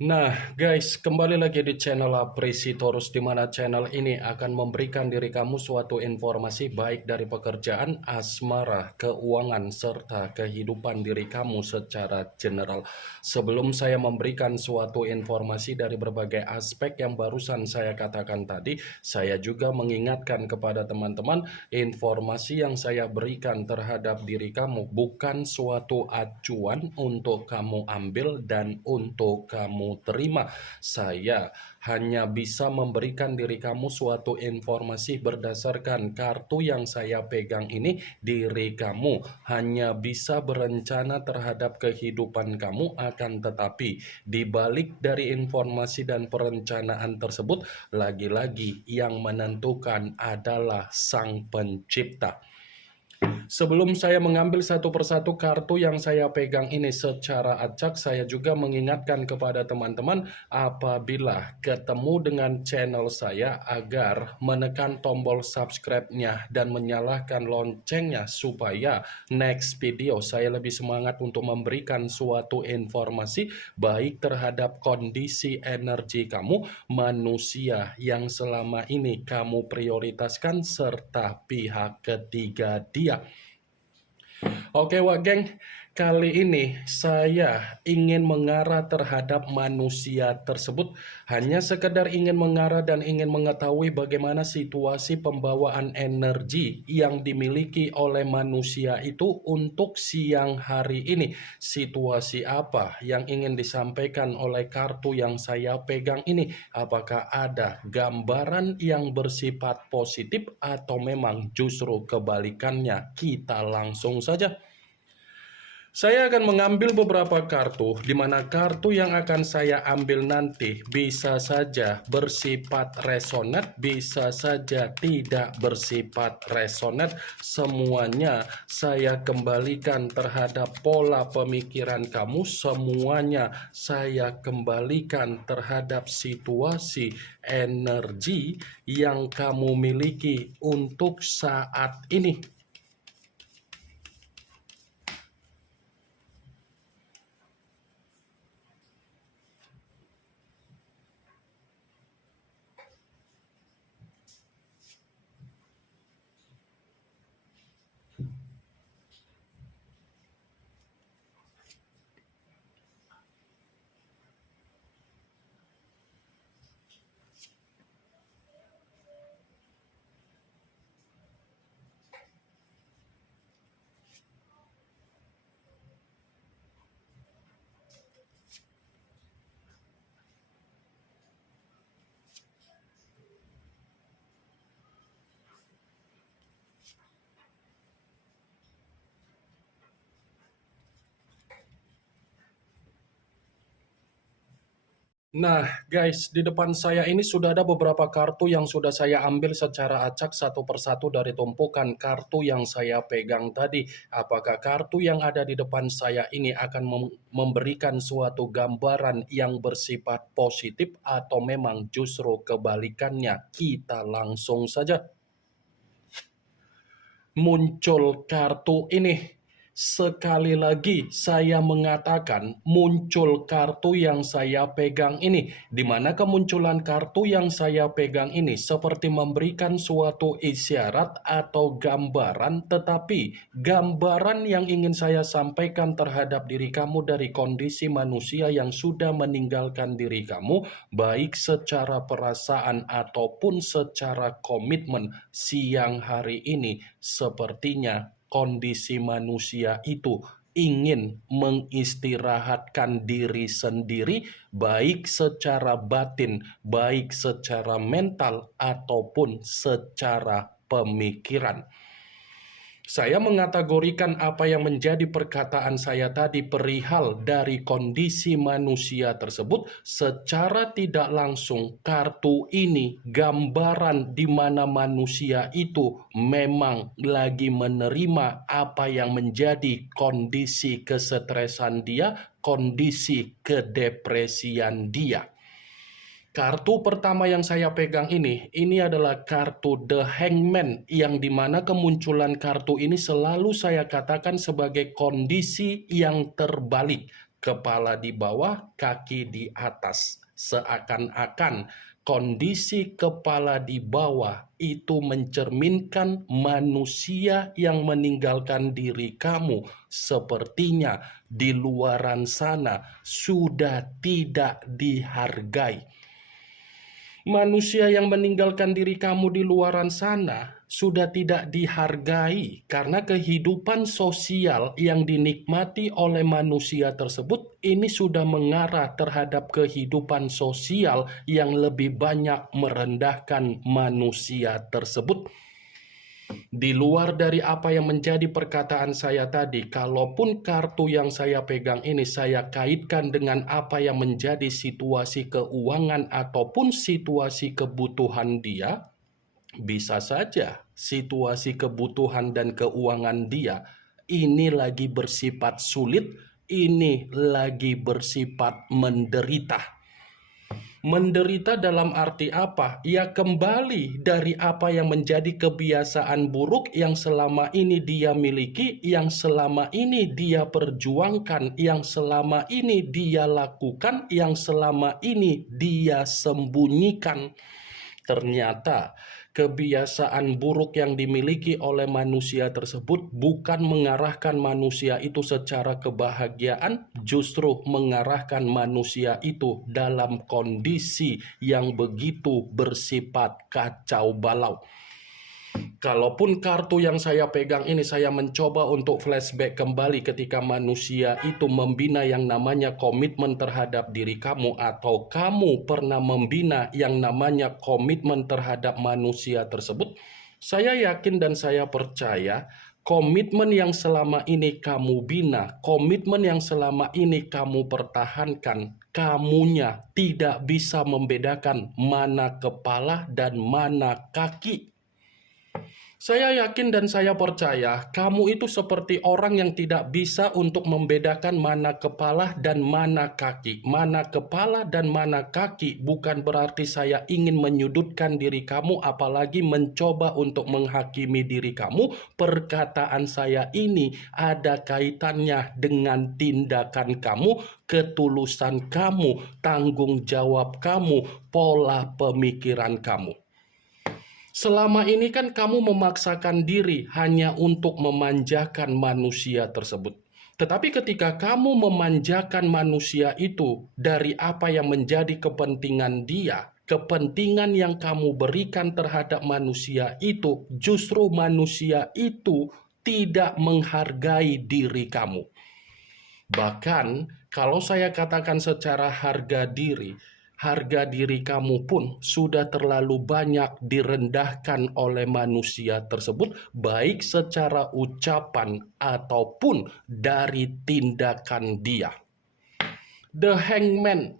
Nah, guys, kembali lagi di channel Apresitorus, di mana channel ini akan memberikan diri kamu suatu informasi baik dari pekerjaan, asmara, keuangan, serta kehidupan diri kamu secara general. Sebelum saya memberikan suatu informasi dari berbagai aspek yang barusan saya katakan tadi, saya juga mengingatkan kepada teman-teman, informasi yang saya berikan terhadap diri kamu bukan suatu acuan untuk kamu ambil dan untuk kamu terima. Saya hanya bisa memberikan diri kamu suatu informasi berdasarkan kartu yang saya pegang ini. Diri kamu hanya bisa berencana terhadap kehidupan kamu, akan tetapi di balik dari informasi dan perencanaan tersebut, lagi-lagi yang menentukan adalah Sang Pencipta. Sebelum saya mengambil satu persatu kartu yang saya pegang ini secara acak, saya juga mengingatkan kepada teman-teman apabila ketemu dengan channel saya agar menekan tombol subscribe-nya dan menyalakan loncengnya supaya next video saya lebih semangat untuk memberikan suatu informasi baik terhadap kondisi energi kamu, manusia yang selama ini kamu prioritaskan, serta pihak ketiga dia. Oke Wak Geng, kali ini saya ingin mengarah terhadap manusia tersebut. Hanya sekedar ingin mengarah dan ingin mengetahui bagaimana situasi pembawaan energi yang dimiliki oleh manusia itu untuk siang hari ini. Situasi apa yang ingin disampaikan oleh kartu yang saya pegang ini? Apakah ada gambaran yang bersifat positif atau memang justru kebalikannya? Kita langsung saja. Saya akan mengambil beberapa kartu, di mana kartu yang akan saya ambil nanti bisa saja bersifat resonate, bisa saja tidak bersifat resonate. Semuanya saya kembalikan terhadap pola pemikiran kamu, semuanya saya kembalikan terhadap situasi energi yang kamu miliki untuk saat ini. Nah, guys, di depan saya ini sudah ada beberapa kartu yang sudah saya ambil secara acak satu persatu dari tumpukan kartu yang saya pegang tadi. Apakah kartu yang ada di depan saya ini akan memberikan suatu gambaran yang bersifat positif atau memang justru kebalikannya? Kita langsung saja. Muncul kartu ini. Sekali lagi saya mengatakan muncul kartu yang saya pegang ini, di mana kemunculan kartu yang saya pegang ini seperti memberikan suatu isyarat atau gambaran, tetapi gambaran yang ingin saya sampaikan terhadap diri kamu dari kondisi manusia yang sudah meninggalkan diri kamu, baik secara perasaan ataupun secara komitmen siang hari ini, sepertinya kondisi manusia itu ingin mengistirahatkan diri sendiri, baik secara batin, baik secara mental, ataupun secara pemikiran. Saya mengategorikan apa yang menjadi perkataan saya tadi perihal dari kondisi manusia tersebut secara tidak langsung. Kartu ini gambaran di mana manusia itu memang lagi menerima apa yang menjadi kondisi kesetresan dia, kondisi kedepresian dia. Kartu pertama yang saya pegang ini adalah kartu The Hangman, yang dimana kemunculan kartu ini selalu saya katakan sebagai kondisi yang terbalik. kepala di bawah, kaki di atas. Seakan-akan kondisi kepala di bawah itu mencerminkan manusia yang meninggalkan diri kamu. Sepertinya di luaran sana sudah tidak dihargai. Manusia yang meninggalkan diri kamu di luaran sana sudah tidak dihargai karena kehidupan sosial yang dinikmati oleh manusia tersebut ini sudah mengarah terhadap kehidupan sosial yang lebih banyak merendahkan manusia tersebut. Di luar dari apa yang menjadi perkataan saya tadi, kalaupun kartu yang saya pegang ini saya kaitkan dengan apa yang menjadi situasi keuangan ataupun situasi kebutuhan dia, bisa saja situasi kebutuhan dan keuangan dia ini lagi bersifat sulit, ini lagi bersifat menderita. Menderita dalam arti apa? Ya kembali dari apa yang menjadi kebiasaan buruk yang selama ini dia miliki, yang selama ini dia perjuangkan, yang selama ini dia lakukan, yang selama ini dia sembunyikan. Ternyata kebiasaan buruk yang dimiliki oleh manusia tersebut bukan mengarahkan manusia itu secara kebahagiaan, justru mengarahkan manusia itu dalam kondisi yang begitu bersifat kacau balau. Kalaupun kartu yang saya pegang ini saya mencoba untuk flashback kembali ketika manusia itu membina yang namanya komitmen terhadap diri kamu, atau kamu pernah membina yang namanya komitmen terhadap manusia tersebut, saya yakin dan saya percaya komitmen yang selama ini kamu bina, komitmen yang selama ini kamu pertahankan, kamunya tidak bisa membedakan mana kepala dan mana kaki. Saya yakin dan saya percaya kamu itu seperti orang yang tidak bisa untuk membedakan mana kepala dan mana kaki. Mana kepala dan mana kaki bukan berarti saya ingin menyudutkan diri kamu, apalagi mencoba untuk menghakimi diri kamu. Perkataan saya ini ada kaitannya dengan tindakan kamu, ketulusan kamu, tanggung jawab kamu, pola pemikiran kamu. Selama ini kan kamu memaksakan diri hanya untuk memanjakan manusia tersebut. Tetapi ketika kamu memanjakan manusia itu dari apa yang menjadi kepentingan dia, kepentingan yang kamu berikan terhadap manusia itu, justru manusia itu tidak menghargai diri kamu. Bahkan kalau saya katakan secara harga diri kamu pun sudah terlalu banyak direndahkan oleh manusia tersebut, baik secara ucapan ataupun dari tindakan dia. The Hangman,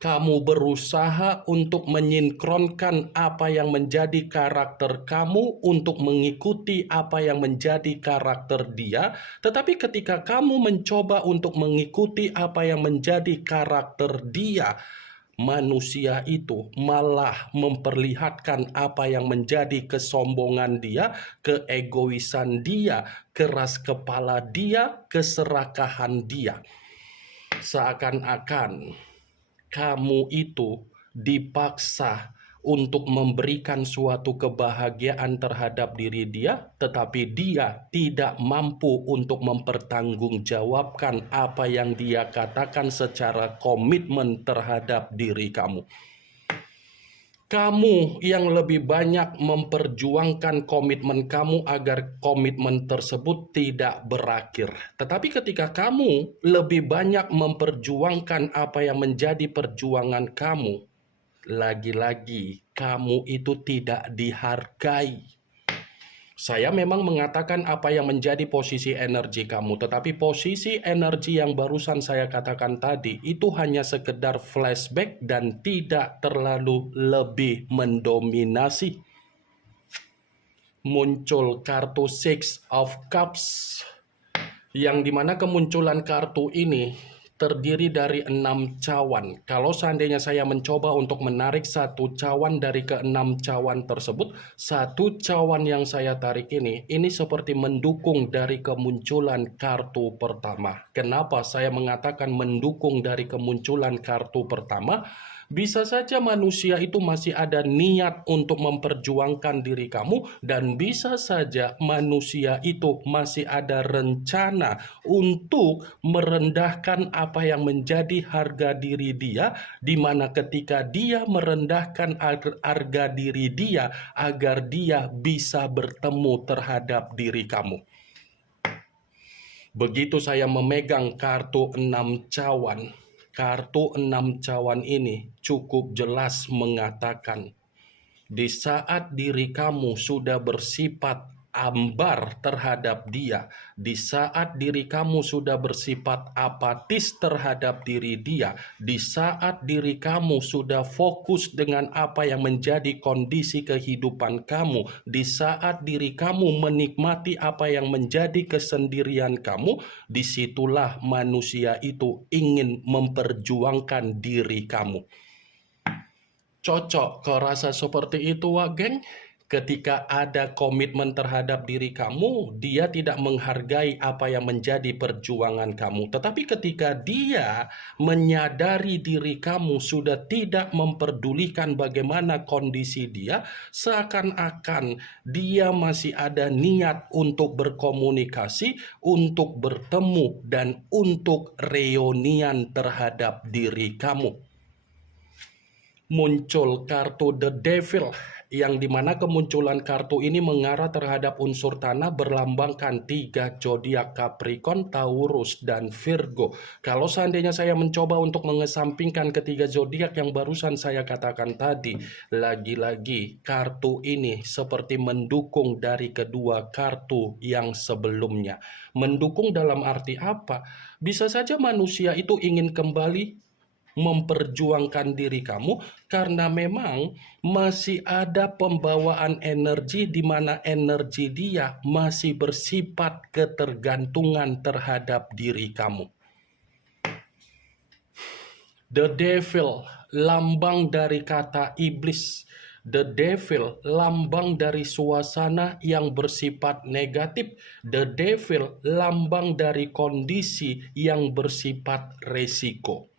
kamu berusaha untuk menyinkronkan apa yang menjadi karakter kamu untuk mengikuti apa yang menjadi karakter dia. Tetapi ketika kamu mencoba untuk mengikuti apa yang menjadi karakter dia, manusia itu malah memperlihatkan apa yang menjadi kesombongan dia, keegoisan dia, keras kepala dia, keserakahan dia. Seakan-akan kamu itu dipaksa untuk memberikan suatu kebahagiaan terhadap diri dia, tetapi dia tidak mampu untuk mempertanggungjawabkan apa yang dia katakan secara komitmen terhadap diri kamu. Kamu yang lebih banyak memperjuangkan komitmen kamu agar komitmen tersebut tidak berakhir. Tetapi ketika kamu lebih banyak memperjuangkan apa yang menjadi perjuangan kamu, lagi-lagi kamu itu tidak dihargai. Saya memang mengatakan apa yang menjadi posisi energi kamu, tetapi posisi energi yang barusan saya katakan tadi itu hanya sekedar flashback dan tidak terlalu lebih mendominasi. Muncul kartu Six of Cups, yang dimana kemunculan kartu ini terdiri dari 6 cawan. Kalau seandainya saya mencoba untuk menarik satu cawan dari ke-6 cawan tersebut, satu cawan yang saya tarik ini seperti mendukung dari kemunculan kartu pertama. Kenapa saya mengatakan mendukung dari kemunculan kartu pertama? Bisa saja manusia itu masih ada niat untuk memperjuangkan diri kamu, dan bisa saja manusia itu masih ada rencana untuk merendahkan apa yang menjadi harga diri dia, di mana ketika dia merendahkan harga diri dia agar dia bisa bertemu terhadap diri kamu. Begitu saya memegang kartu 6 cawan, kartu 6 cawan ini cukup jelas mengatakan, di saat diri kamu sudah bersifat ambar terhadap dia, di saat diri kamu sudah bersifat apatis terhadap diri dia, di saat diri kamu sudah fokus dengan apa yang menjadi kondisi kehidupan kamu, di saat diri kamu menikmati apa yang menjadi kesendirian kamu, disitulah manusia itu ingin memperjuangkan diri kamu. Cocok kau rasa seperti itu, Wak Geng? Ketika ada komitmen terhadap diri kamu, dia tidak menghargai apa yang menjadi perjuangan kamu. Tetapi ketika dia menyadari diri kamu sudah tidak memperdulikan bagaimana kondisi dia, seakan-akan dia masih ada niat untuk berkomunikasi, untuk bertemu, dan untuk reunian terhadap diri kamu. Muncul kartu The Devil, yang dimana kemunculan kartu ini mengarah terhadap unsur tanah, berlambangkan 3 zodiak Capricorn, Taurus, dan Virgo. Kalau seandainya saya mencoba untuk mengesampingkan ketiga zodiak yang barusan saya katakan tadi, lagi-lagi kartu ini seperti mendukung dari kedua kartu yang sebelumnya. Mendukung dalam arti apa? Bisa saja manusia itu ingin kembali memperjuangkan diri kamu karena memang masih ada pembawaan energi di mana energi dia masih bersifat ketergantungan terhadap diri kamu. The Devil, lambang dari kata iblis. The Devil, lambang dari suasana yang bersifat negatif. The Devil, lambang dari kondisi yang bersifat resiko.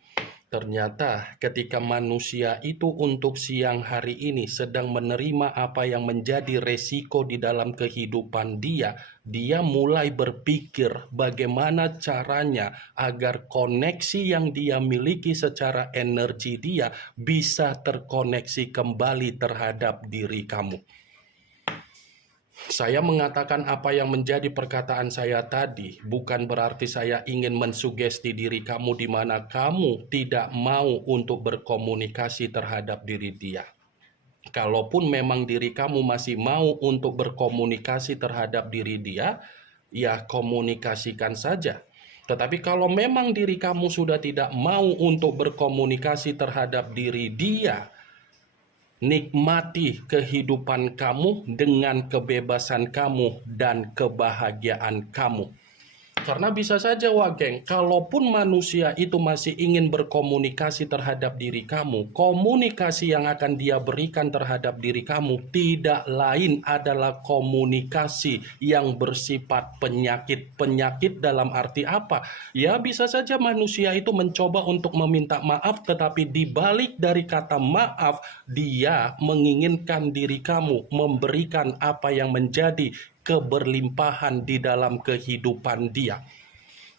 Ternyata ketika manusia itu untuk siang hari ini sedang menerima apa yang menjadi resiko di dalam kehidupan dia, dia mulai berpikir bagaimana caranya agar koneksi yang dia miliki secara energi dia bisa terkoneksi kembali terhadap diri kamu. Saya mengatakan apa yang menjadi perkataan saya tadi bukan berarti saya ingin mensugesti diri kamu di mana kamu tidak mau untuk berkomunikasi terhadap diri dia. Kalaupun memang diri kamu masih mau untuk berkomunikasi terhadap diri dia, ya komunikasikan saja. Tetapi kalau memang diri kamu sudah tidak mau untuk berkomunikasi terhadap diri dia, nikmati kehidupan kamu dengan kebebasan kamu dan kebahagiaan kamu. Karena bisa saja, Wak Geng, kalaupun manusia itu masih ingin berkomunikasi terhadap diri kamu, komunikasi yang akan dia berikan terhadap diri kamu tidak lain adalah komunikasi yang bersifat penyakit. Penyakit dalam arti apa? Ya, bisa saja manusia itu mencoba untuk meminta maaf, tetapi di balik dari kata maaf, dia menginginkan diri kamu memberikan apa yang menjadi keberlimpahan di dalam kehidupan dia.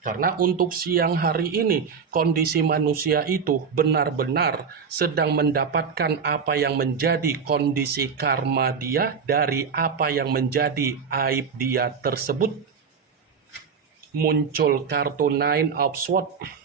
Karena untuk siang hari ini, kondisi manusia itu benar-benar sedang mendapatkan apa yang menjadi kondisi karma dia dari apa yang menjadi aib dia tersebut. Muncul kartu Nine of Swords,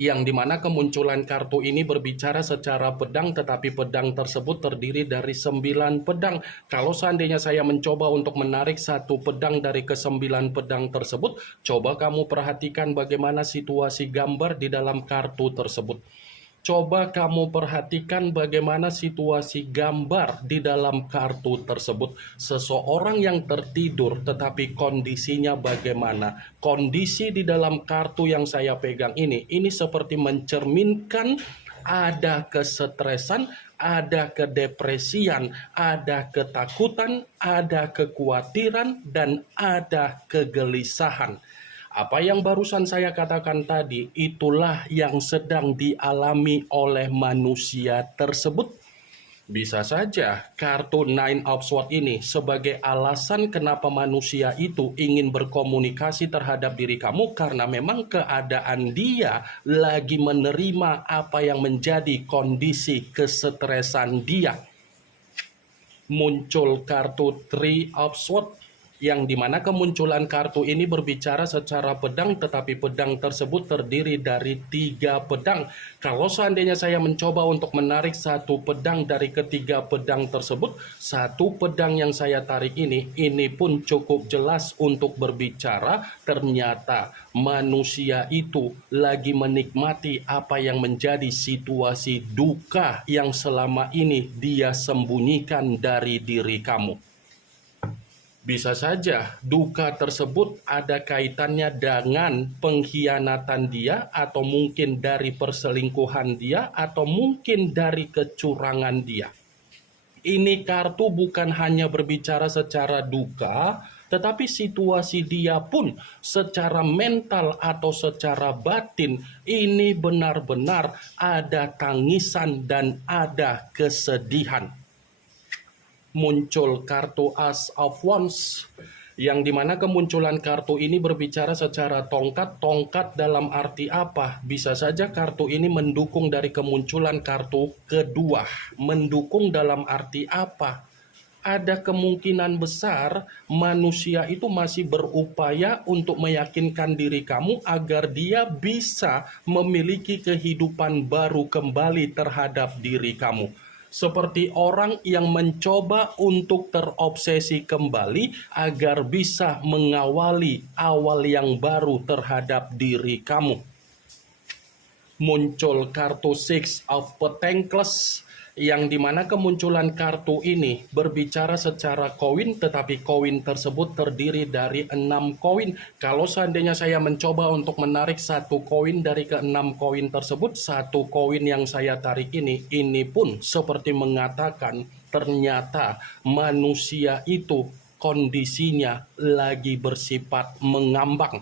yang dimana kemunculan kartu ini berbicara secara pedang, tetapi pedang tersebut terdiri dari 9 pedang. Kalau seandainya saya mencoba untuk menarik satu pedang dari ke-9 pedang tersebut, coba kamu perhatikan bagaimana situasi gambar di dalam kartu tersebut. Coba kamu perhatikan bagaimana situasi gambar di dalam kartu tersebut. Seseorang yang tertidur, tetapi kondisinya bagaimana? Kondisi di dalam kartu yang saya pegang ini seperti mencerminkan ada kesetresan, ada kedepresian, ada ketakutan, ada kekhawatiran, dan ada kegelisahan. Apa yang barusan saya katakan tadi, itulah yang sedang dialami oleh manusia tersebut. Bisa saja kartu Nine of Swords ini sebagai alasan kenapa manusia itu ingin berkomunikasi terhadap diri kamu, karena memang keadaan dia lagi menerima apa yang menjadi kondisi kesetresan dia. Muncul kartu Three of Swords, yang dimana kemunculan kartu ini berbicara secara pedang, tetapi pedang tersebut terdiri dari 3 pedang. Kalau seandainya saya mencoba untuk menarik satu pedang dari ketiga pedang tersebut, satu pedang yang saya tarik ini pun cukup jelas untuk berbicara. Ternyata manusia itu lagi menikmati apa yang menjadi situasi duka yang selama ini dia sembunyikan dari diri kamu. Bisa saja duka tersebut ada kaitannya dengan pengkhianatan dia, atau mungkin dari perselingkuhan dia, atau mungkin dari kecurangan dia. Ini kartu bukan hanya berbicara secara duka, tetapi situasi dia pun secara mental atau secara batin ini benar-benar ada tangisan dan ada kesedihan. Muncul kartu As of Wands, yang dimana kemunculan kartu ini berbicara secara tongkat. Tongkat dalam arti apa? Bisa saja kartu ini mendukung dari kemunculan kartu kedua. Mendukung dalam arti apa? Ada kemungkinan besar manusia itu masih berupaya untuk meyakinkan diri kamu agar dia bisa memiliki kehidupan baru kembali terhadap diri kamu. Seperti orang yang mencoba untuk terobsesi kembali agar bisa mengawali awal yang baru terhadap diri kamu. Muncul kartu Six of Pentacles, yang dimana kemunculan kartu ini berbicara secara koin, tetapi koin tersebut terdiri dari 6 koin. Kalau seandainya saya mencoba untuk menarik satu koin dari ke-6 koin tersebut, satu koin yang saya tarik ini pun seperti mengatakan ternyata manusia itu kondisinya lagi bersifat mengambang.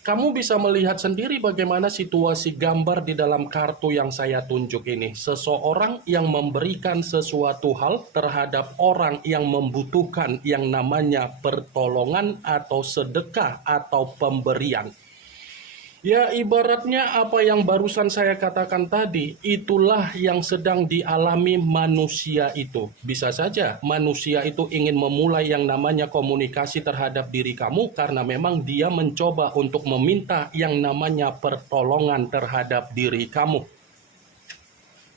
Kamu bisa melihat sendiri bagaimana situasi gambar di dalam kartu yang saya tunjuk ini. Seseorang yang memberikan sesuatu hal terhadap orang yang membutuhkan yang namanya pertolongan atau sedekah atau pemberian. Ya, ibaratnya apa yang barusan saya katakan tadi, itulah yang sedang dialami manusia itu. Bisa saja manusia itu ingin memulai yang namanya komunikasi terhadap diri kamu karena memang dia mencoba untuk meminta yang namanya pertolongan terhadap diri kamu.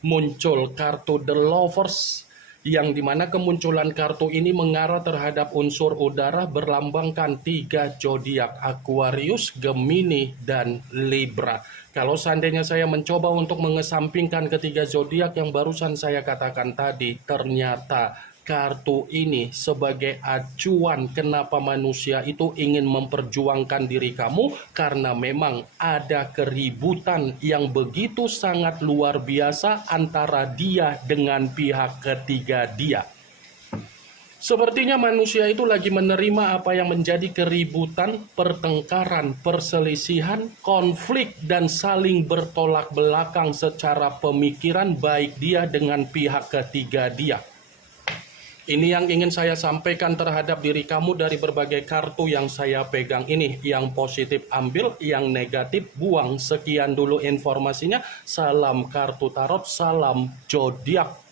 Muncul kartu The Lovers, yang dimana kemunculan kartu ini mengarah terhadap unsur udara, berlambangkan 3 zodiak: Aquarius, Gemini, dan Libra. Kalau seandainya saya mencoba untuk mengesampingkan ketiga zodiak yang barusan saya katakan tadi, ternyata kartu ini sebagai acuan kenapa manusia itu ingin memperjuangkan diri kamu, karena memang ada keributan yang begitu sangat luar biasa antara dia dengan pihak ketiga dia. Sepertinya manusia itu lagi menerima apa yang menjadi keributan, pertengkaran, perselisihan, konflik, dan saling bertolak belakang secara pemikiran baik dia dengan pihak ketiga dia. Ini yang ingin saya sampaikan terhadap diri kamu dari berbagai kartu yang saya pegang ini. Yang positif ambil, yang negatif buang. Sekian dulu informasinya. Salam kartu tarot, salam zodiak.